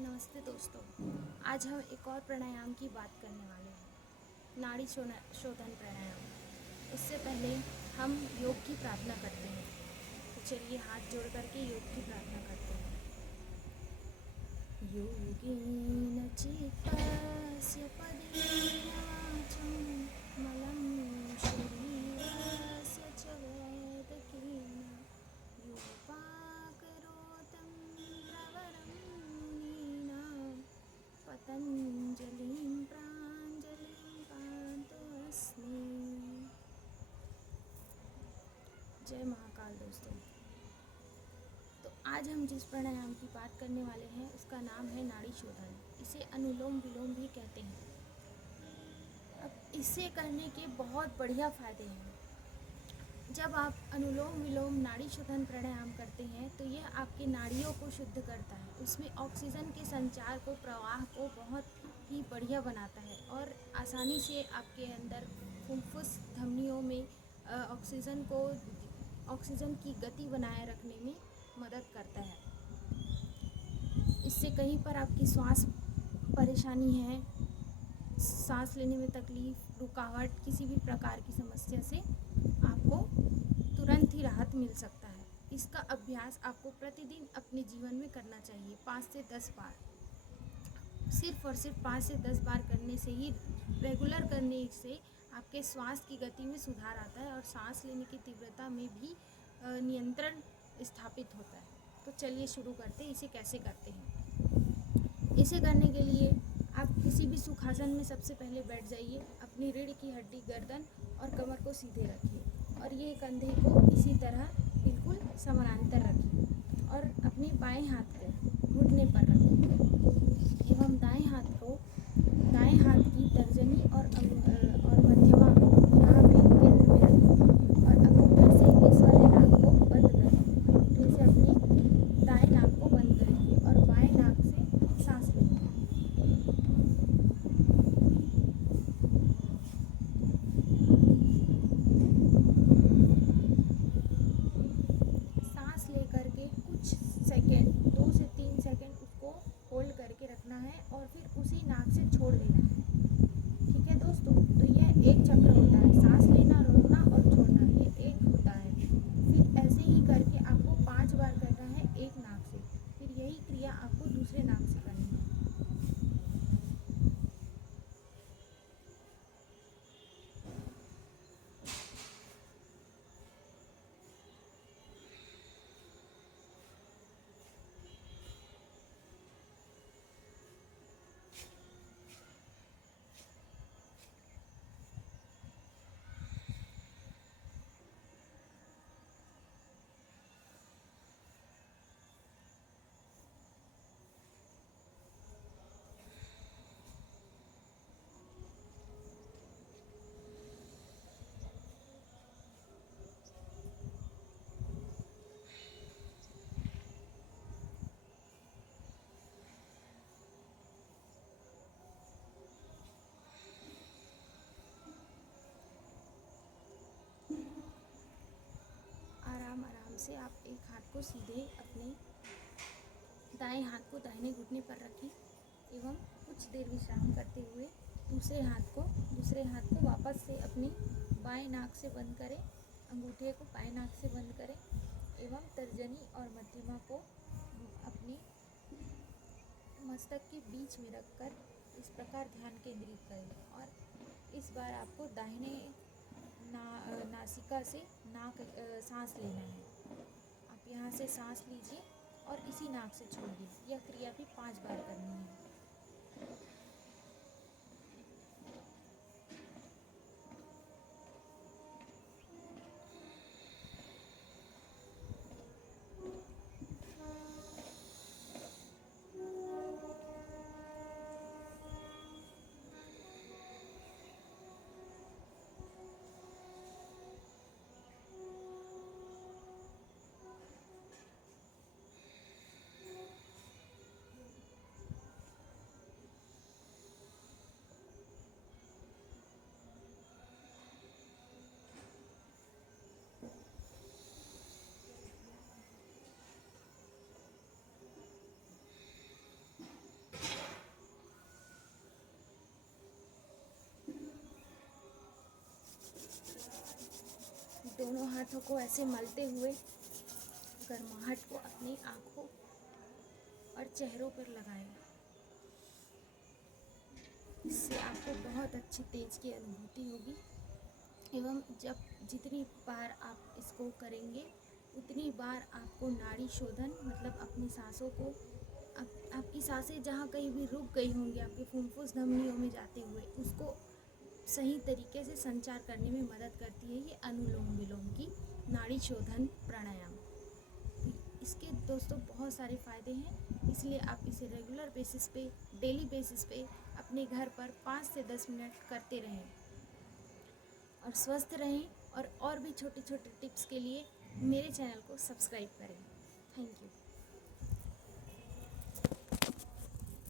नमस्ते दोस्तों। आज हम एक और प्राणायाम की बात करने वाले हैं, नाड़ी शोधन प्राणायाम। उससे पहले हम योग की प्रार्थना करते हैं। तो चलिए हाथ जोड़ करके योग की प्रार्थना करते हैं। योगेन चित्तस्य पदेन वाचं मलं शरीरस्य च वैदकेन योपाकरोतं प्रवरं मुनीनां पतञ्जलिं प्राञ्जलिं पान्तोऽस्मि। जय महाकाल दोस्तों। तो आज हम जिस प्राणायाम की बात करने वाले हैं उसका नाम है नाड़ी शोधन। इसे अनुलोम विलोम भी कहते हैं। अब इसे करने के बहुत बढ़िया फ़ायदे हैं। जब आप अनुलोम विलोम नाड़ी शोधन प्राणायाम करते हैं तो यह आपकी नाड़ियों को शुद्ध करता है। उसमें ऑक्सीजन के संचार को, प्रवाह को बहुत ही बढ़िया बनाता है और आसानी से आपके अंदर फुफ्फुस धमनियों में ऑक्सीजन की गति बनाए रखने में मदद करता है। इससे कहीं पर आपकी श्वास परेशानी है, सांस लेने में तकलीफ, रुकावट, किसी भी प्रकार की समस्या से आपको तुरंत ही राहत मिल सकता है। इसका अभ्यास आपको प्रतिदिन अपने जीवन में करना चाहिए 5 से 10 बार। सिर्फ और सिर्फ 5 से 10 बार करने से ही, रेगुलर करने से आपके श्वास की गति में सुधार आता है और सांस लेने की तीव्रता में भी नियंत्रण स्थापित होता है। तो चलिए शुरू करते हैं। इसे कैसे करते हैं। इसे करने के लिए आप किसी भी सुखासन में सबसे पहले बैठ जाइए। अपनी रीढ़ की हड्डी, गर्दन और कमर को सीधे रखिए और ये कंधे को इसी तरह बिल्कुल समानांतर रखिए और अपने बाएं हाथ को घुटने पर रखिए एवं दाएं हाथ की तर्जनी और मध्यमा यहाँ पे केंद्र में रखें और अंगूठे से इस वाले नाक को बंद करें। अंगूठे से अपने दाएं नाक को बंद करेंगे और बाएं नाक से सांस लेंगे। सांस लेकर के कुछ सेकेंड, 2 से 3 सेकेंड उसको होल्ड करके रखना है और फिर उसी नाक से छोड़ देना है। ठीक है दोस्तों, तो यह एक चक्र होता है, सांस लेना, रोकना और छोड़ना, ये एक होता है। फिर ऐसे ही करके आपको 5 बार करना है एक नाक से। फिर यही क्रिया आपको दूसरे नाक से करनी है। आराम से आप एक हाथ को सीधे अपने दाएं हाथ को दाहिने घुटने पर रखें एवं कुछ देर विश्राम करते हुए दूसरे हाथ को वापस से अपनी बाएं नाक से बंद करें। अंगूठे को बाएं नाक से बंद करें एवं तर्जनी और मध्यमा को अपनी मस्तक के बीच में रखकर इस प्रकार ध्यान केंद्रित करें और इस बार आपको दाहिने नासिका से सांस लेना है। आप यहाँ से सांस लीजिए और इसी नाक से छोड़िए। यह क्रिया भी 5 बार करनी है। दोनों हाथों को ऐसे मलते हुए गर्माहट को अपनी आँखों और चेहरों पर लगाएं। इससे आपको बहुत अच्छी तेज की अनुभूति होगी एवं जितनी बार आप इसको करेंगे उतनी बार आपको नाड़ी शोधन मतलब अपनी सांसों को आपकी सांसें जहाँ कहीं भी रुक गई होंगी आपके फुफ्फुस धमनियों में जाते हुए उसको सही तरीके से संचार करने में मदद करती है ये अनुलोम विलोम की नाड़ी शोधन प्राणायाम। इसके दोस्तों बहुत सारे फ़ायदे हैं, इसलिए आप इसे रेगुलर बेसिस पे डेली बेसिस पे अपने घर पर 5 से 10 मिनट करते रहें और स्वस्थ रहें। और भी छोटे छोटे टिप्स के लिए मेरे चैनल को सब्सक्राइब करें। Thank you.